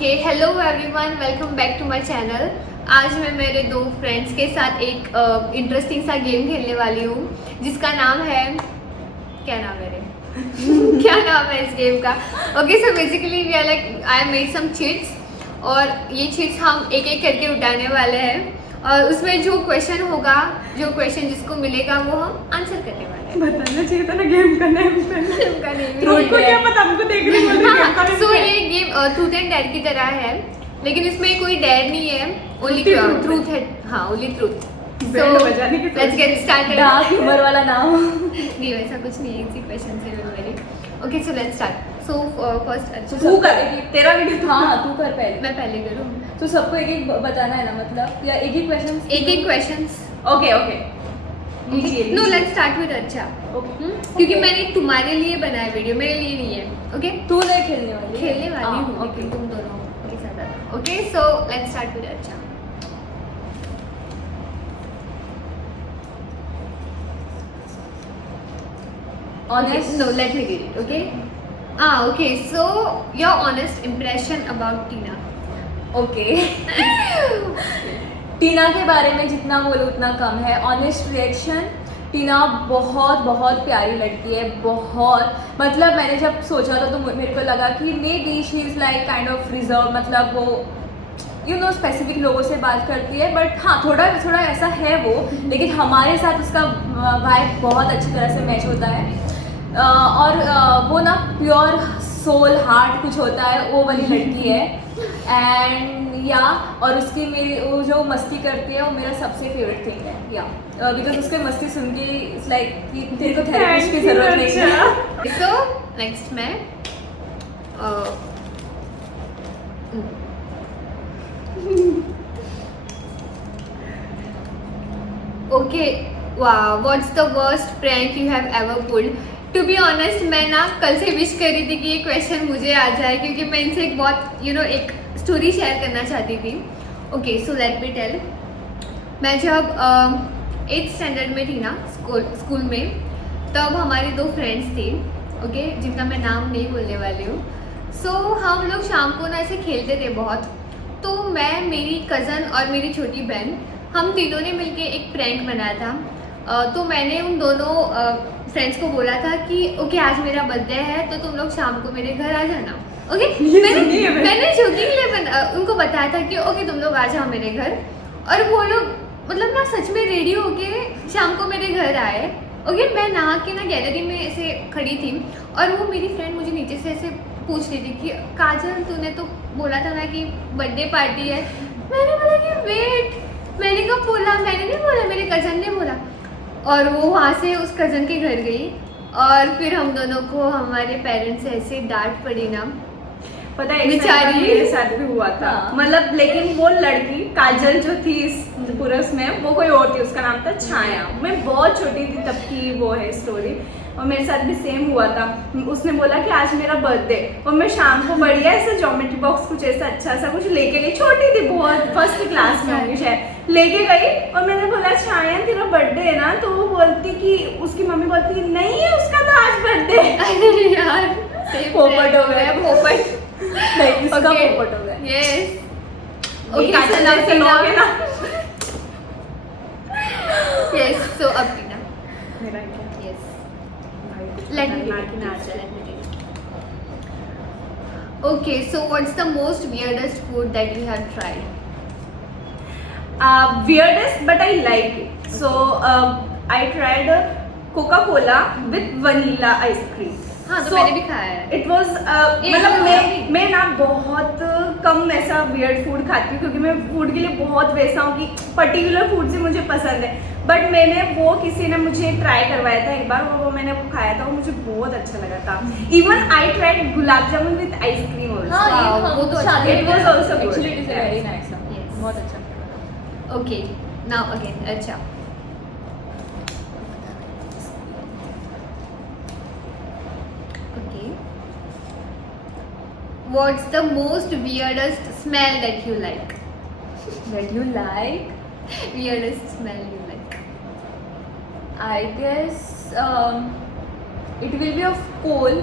Okay, hello everyone, welcome back to my channel. आज मैं मेरे दो फ्रेंड्स के साथ एक इंटरेस्टिंग सा गेम खेलने वाली हूँ जिसका नाम है, क्या नाम है रे? क्या नाम है इस गेम का? Okay, so basically we are like I made some cheats और ये चीट्स हम एक एक करके उठाने वाले हैं और उसमें जो क्वेश्चन होगा, जो क्वेश्चन जिसको मिलेगा वो हम आंसर करने वाले हैं। बताना चाहिए था ना गेम का नेम। गेम का नेम तो उनको क्या पता, हमको देख रही हूँ गेम का सो ये गेम ट्रूथ एंड डेयर की तरह है, लेकिन इसमें कोई डेयर नहीं है, ओनली ट्रूथ है। हाँ, only truth. So let's get started. Dark humour वाला नाम। नहीं, वैसा कुछ नहीं है, इसी क्वेश्चन से मेरे। Okay, so let's start. So first, अच्छा तू कर, तेरा वीडियो। हाँ तू कर पहले। मैं पहले करूँ? तो सबको एक एक बताना है ना, मतलब या एक ही क्वेश्चन? एक एक questions. Okay okay. No, let's start with अच्छा। क्योंकि मैंने तुम्हारे लिए बनाया वीडियो, मेरे लिए नहीं है। ओके, तू नहीं खेलने वाली? खेलने वाली हूँ, ओके। लेकिन तुम दोनों के साथ। Okay, so let's start with अच्छा। Honest? No, let me read it. Okay. Okay. So your honest impression about Tina. Okay. Tina के बारे में जितना बोलो उतना कम है। ऑनेस्ट रिएक्शन, टीना बहुत बहुत प्यारी लड़की है, बहुत। मतलब मैंने जब सोचा था तो मेरे को लगा कि may be she is like kind of reserve, मतलब वो स्पेसिफिक लोगों से बात करती है, बट हाँ थोड़ा थोड़ा ऐसा है वो, लेकिन हमारे साथ उसका वाइब बहुत अच्छी तरह से मैच होता है। और वो ना प्योर सोल हार्ट कुछ होता है, वो वाली लड़की है। एंड या और उसकी मेरी वो जो मस्ती करती है वो मेरा सबसे फेवरेट थिंग है, या बिकॉज उसके मस्ती सुन के इट्स लाइक कि तेरे को थेरेपिस्ट की जरूरत नहीं है। So next मैं ओके, वाह, what's the worst prank you have ever pulled? To be honest, मैं ना कल से विश कर रही थी कि ये क्वेश्चन मुझे आ जाए, क्योंकि मैं इनसे एक बहुत एक स्टोरी शेयर करना चाहती थी। Okay, so let me tell. मैं जब 8th स्टैंडर्ड में थी ना, स्कूल में, तब हमारे दो फ्रेंड्स थे, ओके, जिनका मैं नाम नहीं बोलने वाली हूँ। सो हम लोग शाम को ना ऐसे खेलते थे बहुत। तो मैं, मेरी कज़न और मेरी छोटी बहन, हम तीनों ने मिलके एक प्रैंक बनाया था। तो मैंने उन दोनों फ्रेंड्स को बोला था कि ओके, आज मेरा बर्थडे है तो तुम लोग शाम को मेरे घर आ जाना। ओके, मैंने जोकिंगली उनको बताया था कि ओके तुम लोग आ जाओ मेरे घर, और वो लोग मतलब ना सच में रेडी होके शाम को मेरे घर आए। ओके, मैं नहा के ना गैलरी में ऐसे खड़ी थी और वो मेरी फ्रेंड मुझे नीचे से ऐसे पूछ रही थी कि काजल तूने तो बोला था ना कि बर्थडे पार्टी है। मैंने बोला कि वेट, मैंने कब बोला? मैंने नहीं बोला, मेरे कज़न ने बोला। और वो वहाँ से उस कज़न के घर गई और फिर हम दोनों को हमारे पेरेंट्स से ऐसे डांट पड़ी ना, पता है बेचारी। मेरे साथ भी हुआ था। मतलब लेकिन वो लड़की काजल जो थी इस पूरे उसमें, वो कोई और थी, उसका नाम था छाया। मैं बहुत छोटी थी तब की वो है स्टोरी, और मेरे साथ भी सेम हुआ था। उसने बोला कि आज मेरा बर्थडे, और मैं शाम को बढ़िया ऐसा ज्योमेट्री बॉक्स कुछ ऐसा अच्छा सा कुछ लेके गई, छोटी थी बहुत, फर्स्ट क्लास में होंगी शायद, लेके गई। और मैंने बोला छाया तेरा बर्थडे है ना? तो वो बोलती कि, उसकी मम्मी बोलती नहीं है उसका तो आज बर्थडे। अरे यार, पोपट हो गया, पोपट। नहीं इसका पोपट हो गया। यस, ओके, काजल नाम से लोग है ना। यस, सो अब टीना। मेरा क्या? यस, भाई let me read it. Okay, so what's the most weirdest food that you have tried? Weirdest, but I like it. So I tried Coca-Cola with vanilla ice cream. हाँ, तो मैंने भी खाया है। It was मतलब मैं ना बहुत कम ऐसा weird फूड खाती हूँ, क्योंकि मैं फूड के लिए बहुत वैसा हूँ कि पर्टिकुलर फूड से मुझे पसंद है। बट मैंने वो किसी ने मुझे ट्राई करवाया था एक बार, और वो मैंने खाया था, वो मुझे बहुत अच्छा लगा था। Even I tried gulab jamun with ice cream also. वो तो अच्छा शादी It was also good. Actually, it is Yes. very nice. Yes. बहुत अच्छा। Okay, now again, अच्छा। Okay. What's the most weirdest smell that you like? That you like? Weirdest smell you like? I guess it will be of coal.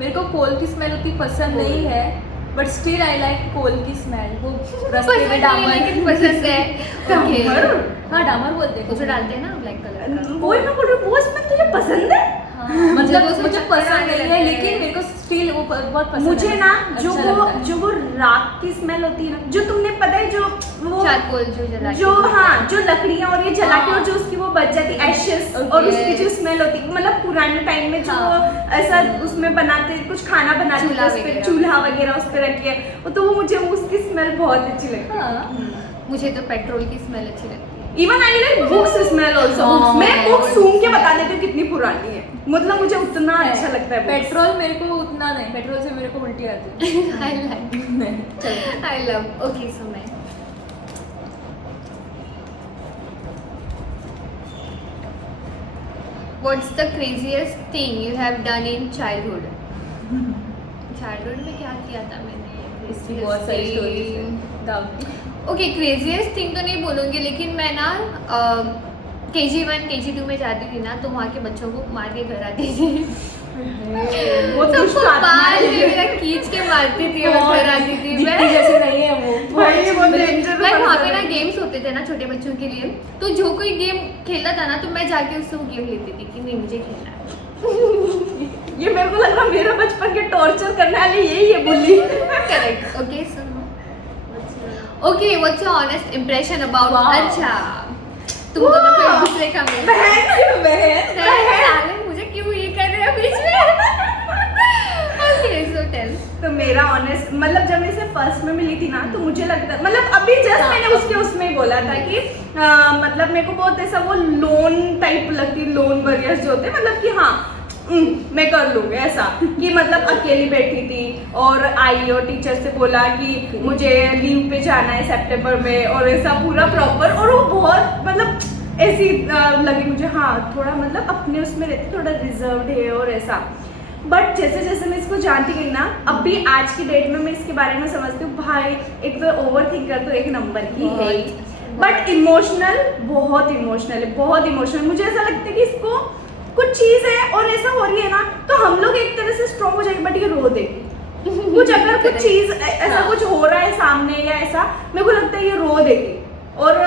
मेरे को कोल की smell उतनी पसंद नहीं है, बट स्टिल आई लाइक कोल की smell, वो रस्ते पसंद में नहीं है, लेकिन डामर। पसंद है। ओके, हाँ डामर बोलते हैं कुछ डालते हैं ना ब्लैक कलर का। वो मैं बोल रही हूँ, वो स्मेल तुझे पसंद है? हाँ, मतलब मुझे तो मुझे चक्कर पसंद आने नहीं लगते है, हैं। लेकिन मेरे को स्टिल वो बहुत पसंद मुझे है। ना अच्छा जो वो राख की स्मेल होती है ना, जो तुमने पता है जो वो चारकोल जो जला जो हाँ जो लकड़ियां और ये जला के हाँ। और जो उसकी वो बच जाती एशेस Okay. और उसकी जो स्मेल होती मतलब पुराने टाइम में जो हाँ। वो ऐसा उसमें बनाते कुछ खाना बनाते चूल्हा थे उस पे वगैरह। चूल्हा वगैरह उस पे रखी है तो वो मुझे उसकी स्मेल बहुत अच्छी लगती है। हाँ। मुझे तो पेट्रोल की स्मेल अच्छी लगती है। Even I like books smell also. हाँ, मैं बुक बहुत सूंघ के अच्छा। बता देती हूँ कितनी पुरानी है, मतलब मुझे उतना अच्छा लगता है books। पेट्रोल मेरे को उतना नहीं, पेट्रोल से मेरे को उल्टी आती है। I like, I love. Okay, so मैं what's the craziest thing you have done in childhood? Childhood में क्या किया था मैंने? इसकी बहुत सारी स्टोरीज है। दाऊद। ओके, क्रेजीएस्ट थिंग तो नहीं बोलूँगी, लेकिन मैं ना KG1 KG2 में जाती थी ना, तो वहाँ के बच्चों को मार के घर आती थी। वो सबको दुष्ट आत्मा बाल है। मेरा खींच के मारती थी और घर आती थी। दिखती मैं जैसे नहीं है वो। भाई वो डेंजर मैं वहाँ पे ना गेम्स होते थे ना छोटे बच्चों के लिए, तो जो कोई गेम खेलता था ना, तो मैं जाके उससे वो गेम लेती थी कि नहीं मुझे खेलना है। ये मेरे को लग रहा मेरा बचपन के टॉर्चर करने वाली यही है बुली। करेक्ट। ओके, सुनो। Okay, what's your honest impression about? Wow. अच्छा, तुम दोनों को एक दूसरे का मिल बहन। साले मुझे क्यों ये कर रहे हो बीच में? Okay, so tell. तो मेरा ऑनेस्ट मतलब जब मैं इसे फर्स्ट में मिली थी ना तो मुझे लगता मतलब अभी जस्ट मैंने उसके उसमें ही बोला था कि मतलब मेरे को बहुत ऐसा वो लोन टाइप लगती है, लोन वॉरियर्स जो होते हैं मतलब कि हाँ मैं कर लूँगी ऐसा कि मतलब अकेली बैठी थी और आई और टीचर से बोला कि मुझे लीव पे जाना है सितंबर में और ऐसा पूरा प्रॉपर, और वो बहुत मतलब ऐसी लगी मुझे हाँ थोड़ा मतलब अपने उसमें रहती थोड़ा रिजर्व्ड है और ऐसा। बट जैसे जैसे मैं इसको जानती गई ना, अब भी आज की डेट में मैं इसके बारे में समझती हूँ भाई एक तो ओवर थिंकर तो एक नंबर की है, बट इमोशनल बहुत इमोशनल है, बहुत इमोशनल। मुझे ऐसा लगता है कि इसको कुछ चीज़ है और ऐसा हो रही है ना तो हम लोग एक तरह से स्ट्रॉन्ग हो जाएंगे, बट ये रो देगी कुछ अगर कुछ चीज़ ऐसा कुछ हो रहा है सामने या ऐसा, मेरे को लगता है ये रो देगी। और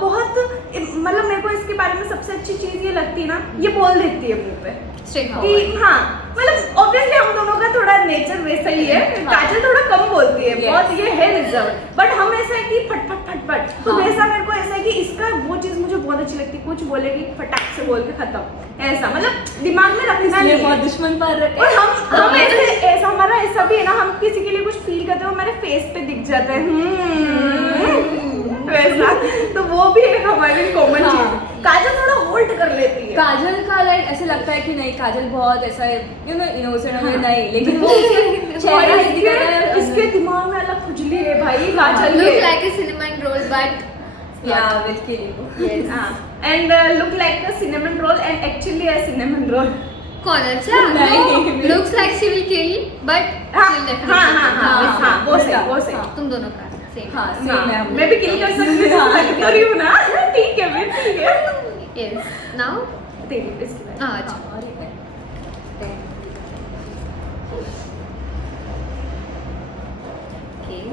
बहुत मतलब मेरे को इसके बारे में सबसे अच्छी चीज़ ये लगती है ना, ये बोल देती है मुंह पे कि हाँ मतलब ऑब्वियसली हम दोनों का थोड़ा नेचर वैसा ही है। काजल थोड़ा कम बोलती है, बहुत ये है रिजर्व, बट हम ऐसा है कि फट फट फट फट, तो वैसा मेरे को ऐसा है कि इसका वो चीज़ मुझे बहुत अच्छी लगती है, कुछ बोलेगी फटाक से बोल के खत्म, ऐसा मतलब दिमाग में रखना नहीं बहुत है। दुश्मन पाल रखे और हम ऐसा हमारा ऐसा भी है ना, हम किसी के लिए कुछ फील करते हो हमारे फेस पे दिख जाता है वैसा, तो वो भी एक हमारी कॉमन चीज है। काजल थोड़ा होल्ड कर लेती है। काजल का लाइक ऐसे लगता है कि नहीं काजल बहुत ऐसा है यू नो इनोसेंट है, नहीं लेकिन वो उसके चेहरा ही दिखाता है। इसके दिमाग में अलग खुजली है भाई काजल Look के। like a cinnamon roll, but या with killing. yes. And look like a cinnamon roll and actually a cinnamon roll. कौन? अच्छा, नहीं। looks like she will kill, but हाँ she'll definitely हाँ kill. हाँ वो सही वो सही। तुम दोनों का same. हाँ सेम है हम मैं भी किल कर सकती हूँ, मैं कर रही हूँ ना, ठीक है फिर ठीक है। Yes. Now, तेरी इसकी बारी। हाँ अच्छा. और एक है Okay.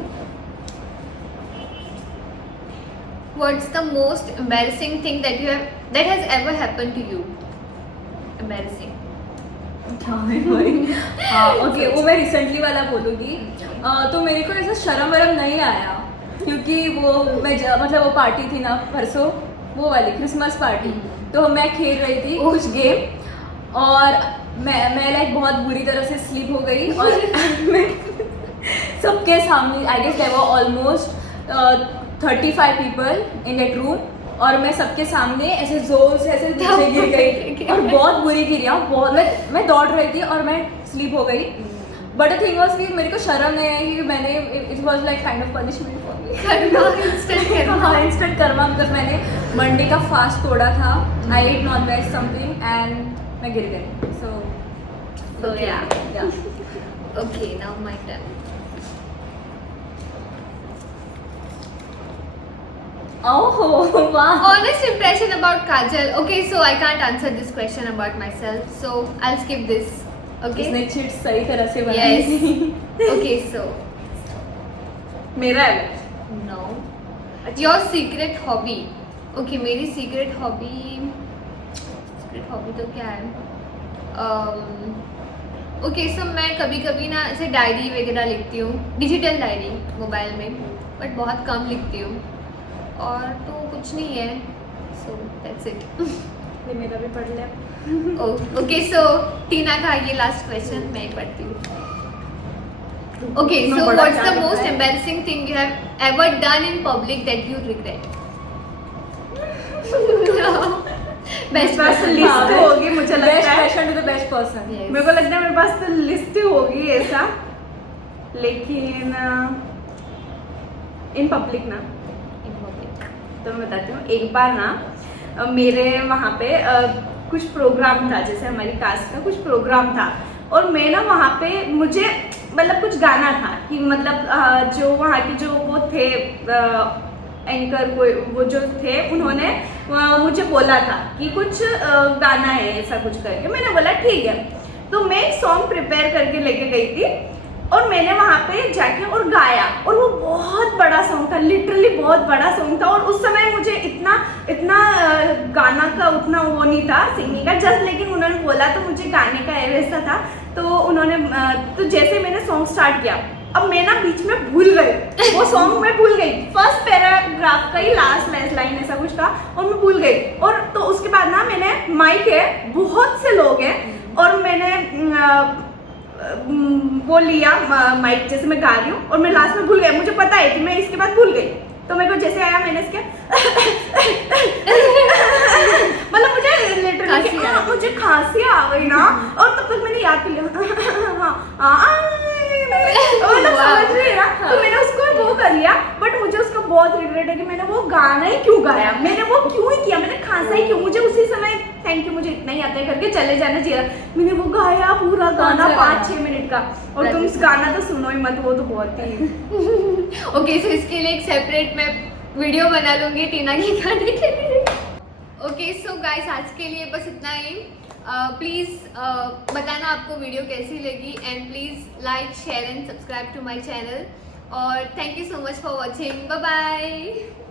What's the most embarrassing thing that has ever happened to you? Embarrassing. हाँ ओके, वो मैं रिसेंटली वाला बोलूँगी। तो मेरे को ऐसा शर्म वरम नहीं आया क्योंकि वो मतलब वो पार्टी थी ना परसों, वो वाली क्रिसमस पार्टी, तो मैं खेल रही थी कुछ गेम और मैं लाइक बहुत बुरी तरह से स्लीप हो गई और मैं सबके सामने I guess there were almost 35 people in that room और मैं सबके सामने ऐसे जोर से ऐसे नीचे गिर गई और बहुत बुरी गिरी, बहुत मैं दौड़ रही थी और मैं स्लीप हो गई। बट द थिंग वाज कि मेरे को शर्म नहीं आई कि मैंने it was like kind of punishment for me. Karma. Instant karma because मैंने मंडे का फास्ट तोड़ा था, I ate non veg something and मैं गिर गई। सो yeah. या Okay, now my turn. ओह वाह। Honest impression about Kajal. Okay, so I can't answer this question about myself, so I'll skip this. Okay. उसने chit सही तरह से बनाई Yes. थी। Okay, so मेरा है know. Your secret hobby. Okay, मेरी सीक्रेट हॉबी तो क्या है? ओके, सो मैं कभी कभी ना ऐसे डायरी वगैरह लिखती हूँ, डिजिटल डायरी मोबाइल में, बट बहुत कम लिखती हूँ. और तो कुछ नहीं है. So that's it. ये मेरा भी पढ़ लिया. ओके, सो टीना का ये लास्ट क्वेश्चन मैं पढ़ती हूँ. ओके, मैं सो बड़ा व्हाट्स क्या द लिखा मोस्ट है? Embarrassing thing you have ever done in public that you regret? मेरे पास लिस्ट होगी मुझे बेस्ट लगता है. Question to the best person. मेरे को लगता है मेरे पास तो लिस्ट होगी ऐसा, लेकिन इन पब्लिक ना, तो मैं बताती हूँ. एक बार ना मेरे वहाँ पे कुछ प्रोग्राम था, जैसे हमारी कास्ट का कुछ प्रोग्राम था, और मैं ना वहाँ पे मुझे मतलब कुछ गाना था कि मतलब जो वहाँ के जो वो थे एंकर वो जो थे, उन्होंने मुझे बोला था कि कुछ गाना है ऐसा कुछ करके. मैंने बोला ठीक है. तो मैं एक सॉन्ग प्रिपेयर करके लेके गई थी, और मैंने वहाँ पे जाके और गाया, और वो बहुत बड़ा सॉन्ग था, लिटरली बहुत बड़ा सॉन्ग था. और उस समय मुझे इतना गाना का उतना वो नहीं था, सिंगिंग का जस्ट, लेकिन उन्होंने बोला तो मुझे गाने का वैसा था. तो उन्होंने तो जैसे मैंने सॉन्ग स्टार्ट किया, अब मैं ना बीच में भूल गई वो सॉन्ग. मैं भूल गई फर्स्ट पैराग्राफ का ही लास्ट लाइन ऐसा कुछ था, और मैं भूल गई. और तो उसके बाद ना मैंने माइक है, बहुत से लोग हैं, और मैंने वो लिया माइक, जैसे मैं गा रही हूँ, और मैं लास्ट में भूल गई. मुझे पता है कि मैं इसके बाद भूल गई, तो मेरे को जैसे आया मैंने इसके मतलब मुझे लिटरली मुझे खांसी आ गई ना, और तब तक मैंने याद कर लिया. मतलब समझ रही है ना. तो मैंने उसको वो कर लिया, बट मुझे उसका बहुत रिग्रेट है कि मैंने वो गाना ही क्यों गाया, मैंने वो क्यों ही किया, मैंने खांसा ही क्यों. मुझे उसी समय थैंक यू, मुझे इतना ही आता है करके चले जाना चाहिए. मैंने वो गाया पूरा गाना 5-6 मिनट का, और तुम इस गाना तो सुनो ही मत, वो तो बहुत ही. ओके, सो इसके लिए एक सेपरेट मैं वीडियो बना लूंगी टीना के गाने के लिए. ओके, सो गाइस आज के लिए बस इतना ही. प्लीज़ बताना आपको वीडियो कैसी लगी, and please like share and subscribe to my channel. और thank you so much for watching. Bye bye.